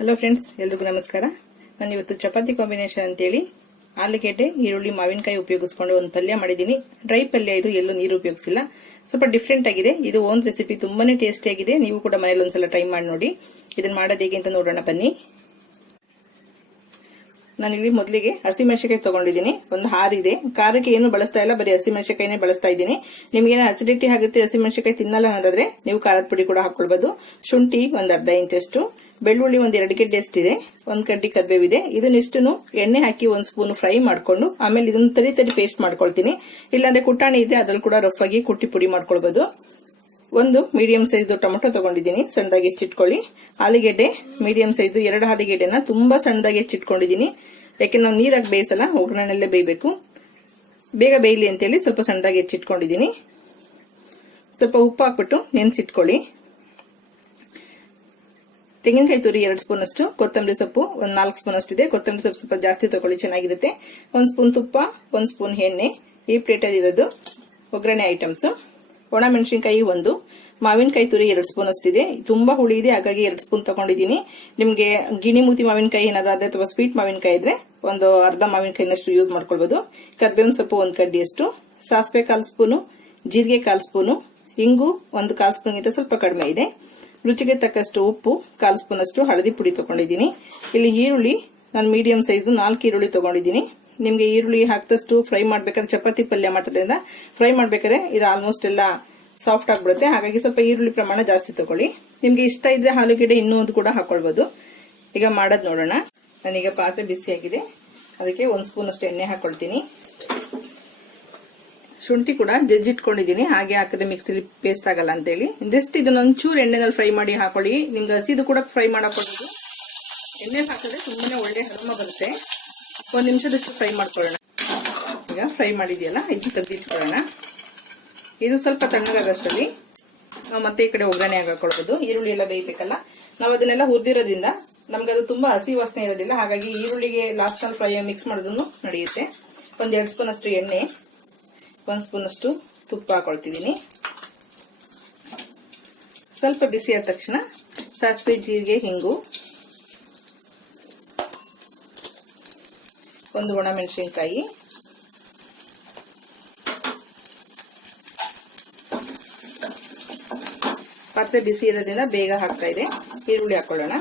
Hello friends, ಎಲ್ರಿಗೂ ನಮಸ್ಕಾರ. ನಾನು ಇವತ್ತು ಚಪಾತಿ ಕಾಂಬಿನೇಷನ್ ಅಂತೇಳಿ ಆಲೂಗೆಡ್ಡೆ, ಈರುಳ್ಳಿ, ಮಾವಿನಕಾಯಿ ಉಪಯೋಗಿಸ್ಕೊಂಡು ಒಂದು ಪಲ್ಯ ಮಾಡಿದ್ದೀನಿ. ಡ್ರೈ ಪಲ್ಯ ಇದು, ಎಲ್ಲೂ ನೀರು ಉಪಯೋಗಿಸಿಲ್ಲ. ಸ್ವಲ್ಪ ಡಿಫ್ರೆಂಟ್ ಆಗಿದೆ. ಇದು ಓನ್ ರೆಸಿಪಿ, ತುಂಬಾನೇ ಟೇಸ್ಟಿ ಆಗಿದೆ. ನೀವು ಕೂಡ ಮನೇಲಿ ಒಂದ್ಸಲ ಟ್ರೈ ಮಾಡಿ ನೋಡಿ. ಇದನ್ನ ಮಾಡೋದು ಹೇಗೆ ಅಂತ ನೋಡೋಣ ಬನ್ನಿ. ನಾನಿಲ್ಲಿ ಮೊದಲಿಗೆ ಹಸಿಮೆಣಸಿನಕಾಯಿ ತಗೊಂಡಿದ್ದೀನಿ. ಒಂದು 6 ಇದೆ. ಖಾರಕ್ಕೆ ಏನು ಬಳಸ್ತಾ ಇಲ್ಲ, ಬರೀ ಹಸಿಮೆಣಸಿನಕಾಯಿನೇ ಬಳಸ್ತಾ ಇದ್ದೀನಿ. ನಿಮ್ಗೇನೋ ಅಸಿಡಿಟಿ ಆಗುತ್ತೆ, ಹಸಿಮೆಣಸಿನಕಾಯಿ ತಿನ್ನಲ್ಲ ಅನ್ನೋದಾದ್ರೆ ನೀವು ಖಾರದ ಪುಡಿ ಕೂಡ ಹಾಕೊಳ್ಬಹುದು. ಶುಂಠಿ ಒಂದು ಅರ್ಧ ಇಂಚಷ್ಟು, ಬೆಳ್ಳುಳ್ಳಿ ಒಂದು 2 ಗೆಡ್ಡೆ ಎಷ್ಟಿದೆ, ಒಂದು ಕಡ್ಡಿ ಕರಿಬೇವಿದೆ. ಇದನ್ನಿಷ್ಟನ್ನು ಎಣ್ಣೆ ಹಾಕಿ 1 ಸ್ಪೂನ್ ಫ್ರೈ ಮಾಡ್ಕೊಂಡು ಆಮೇಲೆ ಇದನ್ನ ತರಿ ಪೇಸ್ಟ್ ಮಾಡ್ಕೊಳ್ತೀನಿ. ಇಲ್ಲಾಂದ್ರೆ ಕುಟ್ಟಾಣಿ ಇದೆ, ಅದ್ರಲ್ಲಿ ಕೂಡ ರಫ್ ಆಗಿ ಕುಟ್ಟಿ ಪುಡಿ ಮಾಡ್ಕೊಳ್ಬಹುದು. ಒಂದು ಮೀಡಿಯಂ ಸೈಜ್ ಟೊಮೆಟೊ ತಗೊಂಡಿದ್ದೀನಿ, ಸಣ್ಣದಾಗಿ ಹೆಚ್ಚಿಟ್ಕೊಳ್ಳಿ. ಆಲೂಗೆಡ್ಡೆ ಮೀಡಿಯಂ ಸೈಜ್ 2 ಆಲೂಗೆಡ್ಡೆನ ತುಂಬಾ ಸಣ್ಣದಾಗಿ ಹೆಚ್ಚಿಟ್ಕೊಂಡಿದ್ದೀನಿ. ಯಾಕೆಂದ್ರೆ ನಾವು ನೀರಾಗಿ ಬೇಯಿಸಲ್ಲ, ಒಗ್ಗರಣೆಲ್ಲೇ ಬೇಯಬೇಕು. ಬೇಗ ಬೇಯಲಿ ಅಂತೇಳಿ ಸ್ವಲ್ಪ ಸಣ್ಣದಾಗಿ ಹೆಚ್ಚಿಟ್ಕೊಂಡಿದ್ದೀನಿ. ಸ್ವಲ್ಪ ಉಪ್ಪು ಹಾಕ್ಬಿಟ್ಟು ನೆನೆಸಿಟ್ಕೊಳ್ಳಿ. ತೆಂಗಿನಕಾಯಿ ತುರಿ 2 ಸ್ಪೂನ್ ಅಷ್ಟು, ಕೊತ್ತಂಬರಿ ಸೊಪ್ಪು ಒಂದು 4 ಸ್ಪೂನ್ ಅಷ್ಟಿದೆ. ಕೊತ್ತಂಬರಿ ಸೊಪ್ಪು ಸ್ವಲ್ಪ ಜಾಸ್ತಿ ತಗೊಳ್ಳಿ, ಚೆನ್ನಾಗಿರುತ್ತೆ. 1 ಸ್ಪೂನ್ ತುಪ್ಪ, 1 ಸ್ಪೂನ್ ಎಣ್ಣೆ. ಈ ಪ್ಲೇಟಲ್ಲಿ ಇರೋದು ಒಗ್ಗರಣೆ ಐಟಮ್ಸ್. ಒಣ ಮೆಣಸಿನಕಾಯಿ 1, ಮಾವಿನಕಾಯಿ ತುರಿ 2 ಸ್ಪೂನ್ ಅಷ್ಟಿದೆ. ತುಂಬಾ ಹುಳಿ ಇದೆ, ಹಾಗಾಗಿ 2 ಸ್ಪೂನ್ ತಗೊಂಡಿದ್ದೀನಿ. ನಿಮ್ಗೆ ಗಿಣಿ ಮೂತಿ ಮಾವಿನಕಾಯಿ ಏನಾದ್ರೆ ಅಥವಾ ಸ್ವೀಟ್ ಮಾವಿನಕಾಯಿ ಇದ್ರೆ ಒಂದು ಅರ್ಧ ಮಾವಿನಕಾಯಿನಷ್ಟು ಯೂಸ್ ಮಾಡ್ಕೊಳ್ಬಹುದು. ಕರ್ಬೇವಿನ ಸೊಪ್ಪು 1 ಕಡ್ಡಿಯಷ್ಟು, ಸಾಸಿವೆ 1/4 ಸ್ಪೂನು, ಜೀರಿಗೆ 1/4 ಸ್ಪೂನು, ಇಂಗು 1/4 ಸ್ಪೂನ್ಗಿಂತ ಸ್ವಲ್ಪ ಕಡಿಮೆ ಇದೆ. ರುಚಿಗೆ ತಕ್ಕಷ್ಟು ಉಪ್ಪು, 1/4 ಸ್ಪೂನ್ ಅಷ್ಟು ಹಳದಿ ಪುಡಿ ತಗೊಂಡಿದ್ದೀನಿ. ಇಲ್ಲಿ ಈರುಳ್ಳಿ ನಾನು ಮೀಡಿಯಂ ಸೈಜ್ 4 ಈರುಳ್ಳಿ ತಗೊಂಡಿದ್ದೀನಿ. ನಿಮ್ಗೆ ಈರುಳ್ಳಿ ಹಾಕಿದಷ್ಟು ಫ್ರೈ ಮಾಡ್ಬೇಕಾದ್ರೆ, ಚಪಾತಿ ಪಲ್ಯ ಮಾಡೋದ್ರಿಂದ ಫ್ರೈ ಮಾಡ್ಬೇಕಾದ್ರೆ ಇದು ಆಲ್ಮೋಸ್ಟ್ ಎಲ್ಲ ಸಾಫ್ಟ್ ಆಗ್ಬಿಡುತ್ತೆ. ಹಾಗಾಗಿ ಸ್ವಲ್ಪ ಈರುಳ್ಳಿ ಪ್ರಮಾಣ ಜಾಸ್ತಿ ತಗೊಳ್ಳಿ. ನಿಮ್ಗೆ ಇಷ್ಟ ಇದ್ರೆ ಆಲೂಗೆಡ್ಡೆ ಇನ್ನೂ ಒಂದು ಕೂಡ ಹಾಕೊಳ್ಬಹುದು. ಈಗ ಮಾಡೋದ್ ನೋಡೋಣ. ನಾನೀಗ ಪಾತ್ರೆ ಬಿಸಿಯಾಗಿದೆ, ಅದಕ್ಕೆ 1 ಸ್ಪೂನ್ ಅಷ್ಟು ಎಣ್ಣೆ ಹಾಕೊಳ್ತೀನಿ. ಶುಂಠಿ ಕೂಡ ಜಜ್ಜಿಟ್ಕೊಂಡಿದ್ದೀನಿ, ಹಾಗೆ ಹಾಕಿದ್ರೆ ಮಿಕ್ಸಿಲಿ ಪೇಸ್ಟ್ ಆಗಲ್ಲ ಅಂತೇಳಿ. ಜಸ್ಟ್ ಇದನ್ನ ಒಂಚೂರು ಎಣ್ಣೆನಲ್ಲಿ ಫ್ರೈ ಮಾಡಿ ಹಾಕೊಳ್ಳಿ. ನಿಮ್ಗೆ ಹಸಿದು ಕೂಡ ಫ್ರೈ ಮಾಡಬಹುದು. ಎಣ್ಣೆ ಹಾಕಿದ್ರೆ ತುಂಬಾನೇ ಒಳ್ಳೆ ಹರಮ ಬರುತ್ತೆ. 1 ನಿಮಿಷದಷ್ಟು ಫ್ರೈ ಮಾಡ್ಕೊಳ್ಳೋಣ. ಈಗ ಫ್ರೈ ಮಾಡಿದೆಯಲ್ಲ, ಇದನ್ನ ತೆಗೆದಿಟ್ಕೊಳ್ಳೋಣ. ಇದು ಸ್ವಲ್ಪ ತಣ್ಣಗಾಗಷ್ಟರಲ್ಲಿ ನಾವು ಮತ್ತೆ ಈ ಕಡೆ ಒಗ್ಗರಣೆ ಹಾಕೊಳ್ಳಬಹುದು. ಈರುಳ್ಳಿ ಎಲ್ಲ ಬೇಯಬೇಕಲ್ಲ, ನಾವು ಅದನ್ನೆಲ್ಲ ಹುರಿದಿರೋದ್ರಿಂದ ನಮ್ಗೆ ಅದು ತುಂಬಾ ಹಸಿ ವಾಸನೆ ಇರೋದಿಲ್ಲ. ಹಾಗಾಗಿ ಈರುಳ್ಳಿಗೆ ಲಾಸ್ಟ್ ಅಲ್ಲಿ ಫ್ರೈ ಮಿಕ್ಸ್ ಮಾಡೋದನ್ನು ನಡೆಯುತ್ತೆ. 1-2 ಸ್ಪೂನ್ ಅಷ್ಟು ಎಣ್ಣೆ, 1 ಸ್ಪೂನ್ ಅಷ್ಟು ತುಪ್ಪ ಹಾಕೊಳ್ತಿದ್ದೀನಿ. ಸ್ವಲ್ಪ ಬಿಸಿ ಆದ ತಕ್ಷಣ ಸಾಸಿವೆ, ಜೀರಿಗೆ, ಹಿಂಗು, 1 ಒಣ ಮೆಣಸಿನಕಾಯಿ, ಪಾತ್ರೆ ಬಿಸಿ ಇರೋದ್ರಿಂದ ಬೇಗ ಹಾಕ್ತಾ ಇದೆ. ಈರುಳ್ಳಿ ಹಾಕೊಳ್ಳೋಣ.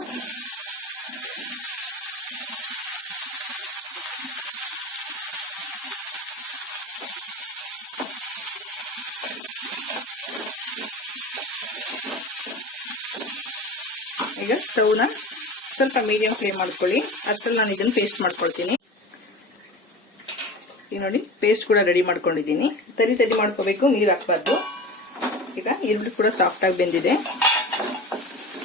ಈಗ ಸ್ಟವ್ನ ಸ್ವಲ್ಪ ಮೀಡಿಯಂ ಫ್ಲೇಮ್ ಮಾಡ್ಕೊಳ್ಳಿ. ಅಷ್ಟರಲ್ಲಿ ನಾನು ಇದನ್ನು ಪೇಸ್ಟ್ ಮಾಡ್ಕೊಳ್ತೀನಿ. ಈಗ ನೋಡಿ, ಪೇಸ್ಟ್ ಕೂಡ ರೆಡಿ ಮಾಡ್ಕೊಂಡಿದ್ದೀನಿ. ತರಿ ಮಾಡ್ಕೋಬೇಕು, ನೀರು ಹಾಕಬಾರ್ದು. ಈಗ ಈರುಳ್ಳಿ ಕೂಡ ಸಾಫ್ಟ್ ಆಗಿ ಬೆಂದಿದೆ.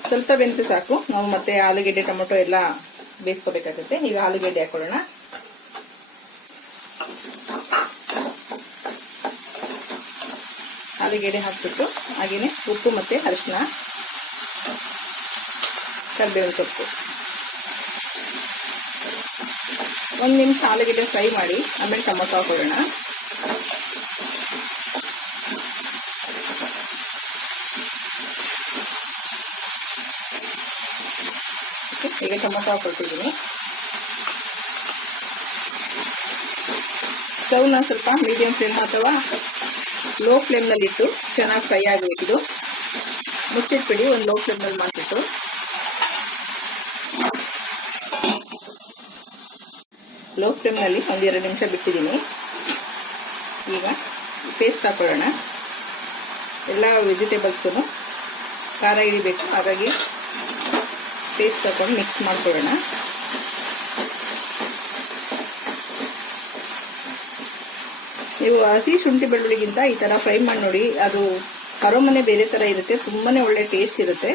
ಸ್ವಲ್ಪ ಬೆಂದ್ರೆ ಸಾಕು, ನಾವು ಮತ್ತೆ ಆಲೂಗೆಡ್ಡೆ, ಟೊಮೆಟೊ ಎಲ್ಲ ಬೇಯಿಸ್ಕೋಬೇಕಾಗುತ್ತೆ. ಈಗ ಆಲೂಗೆಡ್ಡೆ ಹಾಕೊಳ್ಳೋಣ. ಆಲೂಗೆಡ್ಡೆ ಹಾಕ್ಬಿಟ್ಟು ಹಾಗೇನೆ ಉಪ್ಪು ಮತ್ತೆ ಅರಿಶಿನ, ಕರಿಬೇವಿನ ಸೊಪ್ಪು 1 ನಿಮಿಷ ಆಲೂಗೆಡ್ಡೆ ಫ್ರೈ ಮಾಡಿ ಆಮೇಲೆ ಟೊಮೆಟೊ ಹಾಕೊಳ್ಳೋಣ. ಈಗ ಟೊಮೆಟೊ ಹಾಕೊಳ್ತಿದ್ದೀನಿ. ಸ್ಟವ್ನ ಸ್ವಲ್ಪ ಮೀಡಿಯಂ ಫ್ಲೇಮ್ ಅಥವಾ ಲೋ ಫ್ಲೇಮ್ನಲ್ಲಿ ಇಟ್ಟು ಚೆನ್ನಾಗಿ ಫ್ರೈ ಆಗಬೇಕಿದು. ಮುಚ್ಚಿಟ್ಬಿಡಿ, ಒಂದು ಲೋ ಫ್ಲೇಮ್ನಲ್ಲಿ ಮಾಡಿಬಿಟ್ಟು. ಲೋ ಫ್ಲೇಮ್ನಲ್ಲಿ 1-2 ನಿಮಿಷ ಬಿಟ್ಟಿದ್ದೀನಿ. ಈಗ ಪೇಸ್ಟ್ ಹಾಕೊಳ್ಳೋಣ. ಎಲ್ಲ ವೆಜಿಟೇಬಲ್ಸ್ಗೂ ಖಾರ ಹಿಡಿಬೇಕು, ಹಾಗಾಗಿ ಪೇಸ್ಟ್ ಹಾಕೊಂಡು ಮಿಕ್ಸ್ ಮಾಡ್ಕೊಳ್ಳೋಣ. ನೀವು ಹಸಿ ಶುಂಠಿ ಬೆಳ್ಳುಳ್ಳಿಗಿಂತ ಈ ತರ ಫ್ರೈ ಮಾಡಿ ನೋಡಿ, ಅದು ಅರೋಮನೆ ಬೇರೆ ತರ ಇರುತ್ತೆ, ತುಂಬಾನೇ ಒಳ್ಳೆ ಟೇಸ್ಟ್ ಇರುತ್ತೆ.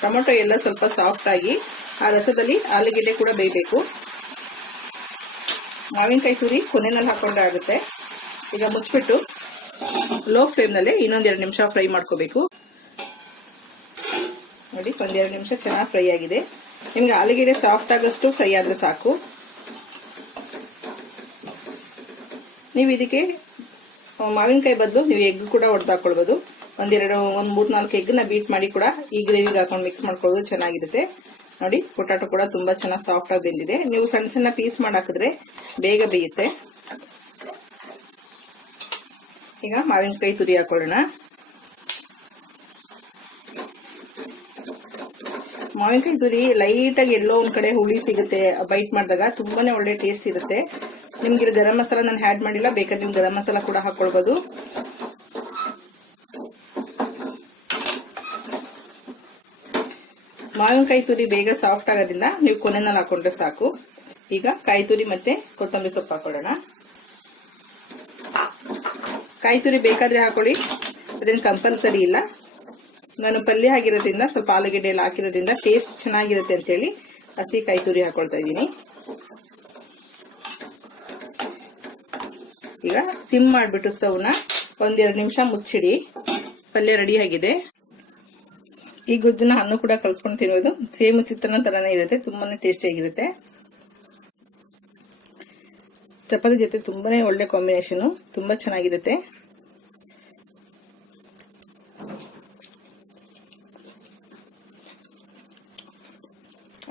ಟೊಮೆಟೊ ಎಲ್ಲ ಸ್ವಲ್ಪ ಸಾಫ್ಟ್ ಆಗಿ ಆ ರಸದಲ್ಲಿ ಆಲೂಗೆಡ್ಡೆ ಕೂಡ ಬೇಯಬೇಕು. ಮಾವಿನಕಾಯಿ ತುರಿ ಕೊನೆಯಲ್ಲಿ ಹಾಕೊಂಡ್ರೆ ಆಗುತ್ತೆ. ಈಗ ಮುಚ್ಚಿಬಿಟ್ಟು ಲೋ ಫ್ಲೇಮ್ನಲ್ಲೇ ಇನ್ನೊಂದು 2 ನಿಮಿಷ ಫ್ರೈ ಮಾಡ್ಕೋಬೇಕು. ನೋಡಿ, 1-2 ನಿಮಿಷ ಚೆನ್ನಾಗಿ ಫ್ರೈ ಆಗಿದೆ. ನಿಮ್ಗೆ ಆಲೂಗೆಡ್ಡೆ ಸಾಫ್ಟ್ ಆಗಷ್ಟು ಫ್ರೈ ಆದ್ರೆ ಸಾಕು. ನೀವು ಇದಕ್ಕೆ ಮಾವಿನಕಾಯಿ ಬದಲು ನೀವು ಎಗ್ ಕೂಡ ಹೊಡೆದು ಹಾಕೊಳ್ಬಹುದು. ಒಂದ್ 3-4 ಎಗ್ನ ಬೀಟ್ ಮಾಡಿ ಕೂಡ ಈ ಗ್ರೇವಿಗೆ ಹಾಕೊಂಡು ಮಿಕ್ಸ್ ಮಾಡ್ಕೊಳ್ಳೋದು ಚೆನ್ನಾಗಿರುತ್ತೆ. ನೋಡಿ ಪೊಟಾಟೊ ಕೂಡ ತುಂಬಾ ಚೆನ್ನಾಗಿ ಸಾಫ್ಟ್ ಆಗಿ ಬೆಂದಿದೆ. ನೀವು ಸಣ್ಣ ಸಣ್ಣ ಪೀಸ್ ಮಾಡಿ ಹಾಕಿದ್ರೆ ಬೇಗ ಬೇಯುತ್ತೆ. ಈಗ ಮಾವಿನಕಾಯಿ ತುರಿ ಹಾಕೊಳ್ಳೋಣ. ಮಾವಿನಕಾಯಿ ತುರಿ ಲೈಟ್ ಆಗಿ ಎಲ್ಲೋ ಒಂದ್ ಕಡೆ ಹುಳಿ ಸಿಗುತ್ತೆ, ಬೈಟ್ ಮಾಡಿದಾಗ ತುಂಬಾನೇ ಒಳ್ಳೆ ಟೇಸ್ಟ್ ಇರುತ್ತೆ. ನಿಮ್ಗೆ ಗರಂ ಮಸಾಲ ನಾನು ಆಡ್ ಮಾಡಿಲ್ಲ, ಬೇಕಾದ್ರೆ ನೀವು ಗರಂ ಮಸಾಲ ಕೂಡ ಹಾಕೊಳ್ಬಹುದು. ಮಾವಿನಕಾಯಿ ತುರಿ ಬೇಗ ಸಾಫ್ಟ್ ಆಗೋದ್ರಿಂದ ನೀವು ಕೊನೆನಲ್ಲಿ ಹಾಕೊಂಡ್ರೆ ಸಾಕು. ಈಗ ಕಾಯಿ ತುರಿ ಮತ್ತೆ ಕೊತ್ತಂಬರಿ ಸೊಪ್ಪು ಹಾಕೊಳ್ಳೋಣ. ಕಾಯಿ ತುರಿ ಬೇಕಾದ್ರೆ ಹಾಕೊಳ್ಳಿ, ಅದೇನು ಕಂಪಲ್ಸರಿ ಇಲ್ಲ. ನಾನು ಪಲ್ಯ ಆಗಿರೋದ್ರಿಂದ ಸ್ವಲ್ಪ ಆಲೂಗೆಡ್ಡೆ ಎಲ್ಲ ಹಾಕಿರೋದ್ರಿಂದ ಟೇಸ್ಟ್ ಚೆನ್ನಾಗಿರುತ್ತೆ ಅಂತೇಳಿ ಹಸಿ ಕಾಯಿ ತುರಿ ಹಾಕೊಳ್ತಾ ಇದ್ದೀನಿ. ಈಗ ಸಿಮ್ ಮಾಡಿಬಿಟ್ಟು ಸ್ಟವ್ನ 1-2 ನಿಮಿಷ ಮುಚ್ಚಿಡಿ. ಪಲ್ಯ ರೆಡಿ ಆಗಿದೆ. ಈ ಗೊಜ್ಜನ್ನ ಹಣ್ಣು ಕೂಡ ಕಲ್ಸ್ಕೊಂಡು ತಿನ್ನೋದು ಸೇಮ್ ಚಿತ್ರಾನ್ನ ತರಾನೇ ಇರುತ್ತೆ, ತುಂಬಾನೇ ಟೇಸ್ಟಿ ಆಗಿರುತ್ತೆ. ಚಪಾತಿ ಜೊತೆ ತುಂಬಾನೇ ಒಳ್ಳೆ ಕಾಂಬಿನೇಷನ್, ತುಂಬಾ ಚೆನ್ನಾಗಿರುತ್ತೆ.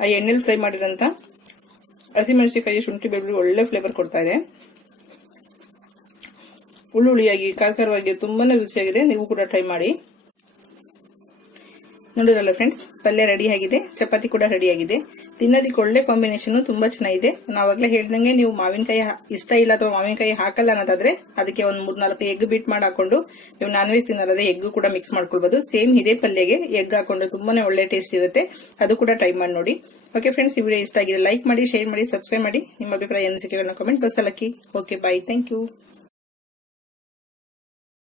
ಆ ಎಣ್ಣೆಲಿ ಫ್ರೈ ಮಾಡಿರೋಂಥ ಹಸಿಮೆಣಸಿನಕಾಯಿ, ಶುಂಠಿ, ಬೆಳ್ಳುಳ್ಳಿ ಒಳ್ಳೆ ಫ್ಲೇವರ್ ಕೊಡ್ತಾ ಇದೆ. ಹುಳಿಯಾಗಿ ಖಾರವಾಗಿ ತುಂಬಾನೇ ರುಚಿಯಾಗಿದೆ. ನೀವು ಕೂಡ ಟ್ರೈ ಮಾಡಿ. ನೋಡಿರಲ್ಲ ಫ್ರೆಂಡ್ಸ್, ಪಲ್ಯ ರೆಡಿ ಆಗಿದೆ, ಚಪಾತಿ ಕೂಡ ರೆಡಿ ಆಗಿದೆ. ತಿನ್ನೋದಕ್ಕೆ ಒಳ್ಳೆ ಕಾಂಬಿನೇಷನ್, ತುಂಬಾ ಚೆನ್ನಾಗಿದೆ. ನಾವಾಗ್ಲೇ ಹೇಳ್ದಂಗೆ ನೀವು ಮಾವಿನಕಾಯಿ ಇಷ್ಟ ಇಲ್ಲ ಅಥವಾ ಮಾವಿನಕಾಯಿ ಹಾಕಲ್ಲ ಅನ್ನೋದಾದ್ರೆ ಅದಕ್ಕೆ 3-4 ಎಗ್ ಬೀಟ್ ಮಾಡಿ ಹಾಕೊಂಡು, ನೀವು ನಾನ್ ವೆಜ್ ತಿನ್ನೋದಾದ್ರೆ ಎಗ್ ಕೂಡ ಮಿಕ್ಸ್ ಮಾಡ್ಕೊಳ್ಬಹುದು. ಸೇಮ್ ಇದೇ ಪಲ್ಯಗೆ ಎಗ್ ಹಾಕೊಂಡು ತುಂಬಾನೇ ಒಳ್ಳೆ ಟೇಸ್ಟ್ ಇರುತ್ತೆ. ಅದು ಕೂಡ ಟ್ರೈ ಮಾಡಿ ನೋಡಿ. ಓಕೆ ಫ್ರೆಂಡ್ಸ್, ಈ ವಿಡಿಯೋ ಇಷ್ಟ ಆಗಿದೆ ಲೈಕ್ ಮಾಡಿ, ಶೇರ್ ಮಾಡಿ, ಸಬ್ಸ್ಕ್ರೈಬ್ ಮಾಡಿ. ನಿಮ್ಮ ಅಭಿಪ್ರಾಯ ಅನಿಸಿಕೆಗಳನ್ನ ಕಾಮೆಂಟ್ ಬಾಕ್ಸ್ ಅಲ್ಲಿ ಹಾಕಿ. Okay, bye, thank you.